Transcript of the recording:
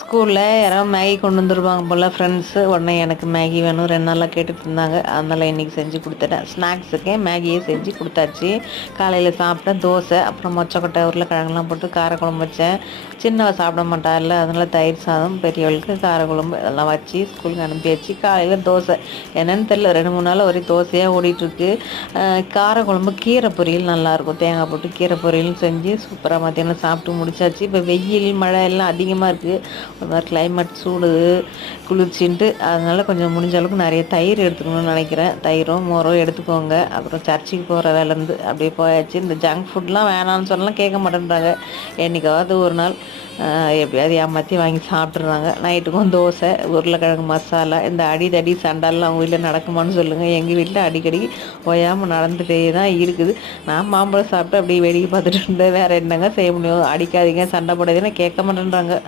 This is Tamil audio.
ஸ்கூலில் யாராவது மேகி கொண்டு வந்துருவாங்க போல் ஃப்ரெண்ட்ஸு. உடனே எனக்கு மேகி வேணும் 2 நாளாக கேட்டுட்டு இருந்தாங்க. அதனால் இன்றைக்கி செஞ்சு கொடுத்துட்டேன். ஸ்நாக்ஸுக்கே மேகியே செஞ்சு கொடுத்தாச்சு. காலையில் சாப்பிட்டேன் தோசை, அப்புறம் மொச்சக்கொட்டை உருளைக்கிழங்குலாம் போட்டு காரக்குழம்பு வச்சேன். சின்னவ சாப்பிட மாட்டாள்ல, அதனால் தயிர் சாதம், பெரியவளுக்கு காரக்குழம்பு எல்லாம் வச்சு ஸ்கூலுக்கு அனுப்பியாச்சு. காலையில் தோசை என்னென்னு தெரியல, 2-3 நாள் ஒரே தோசையாக ஓடிட்டுருக்கு. காரக்குழம்பு கீரை பொரியல் நல்லாயிருக்கும், தேங்காய் போட்டு கீரை பொரியல் செஞ்சு சூப்பராக மத்தியானம் சாப்பிட்டு முடிச்சாச்சு. இப்போ வெயில் மழை எல்லாம் அதிகமாக இருக்குது. ஒரு மாதிரி கிளைமேட் சூடு குளிர்ச்சின்ட்டு, அதனால் கொஞ்சம் முடிஞ்ச அளவுக்கு நிறைய தயிர் எடுத்துக்கணும்னு நினைக்கிறேன். தயிரும் மோரும் எடுத்துக்கோங்க. அப்புறம் சர்ச்சுக்கு போகிற வேலேருந்து அப்படியே போயாச்சு. இந்த ஜங்க் ஃபுட்லாம் வேணான்னு சொன்னாலும் கேட்க மாட்டேன்றாங்க. என்றைக்காவது ஒரு நாள் எப்படியாவது ஏமாற்றி வாங்கி சாப்பிட்றாங்க. நைட்டுக்கும் தோசை, உருளைக்கிழங்கு மசாலா. இந்த அடிதடி சண்டாலாம் அவங்க வீட்டில் நடக்குமான்னு சொல்லுங்கள். எங்கள் வீட்டில் அடிக்கடி ஓயாமல் நடந்துகிட்டே தான் இருக்குது. நான் மாம்பழம் சாப்பிட்டு அப்படியே வேடிக்கை பார்த்துட்டு இருந்தேன். வேறு என்னங்க செய்ய முடியும்? அடிக்காதீங்க, சண்டை போடாதீங்கன்னா கேட்க மாட்டேன்றாங்க.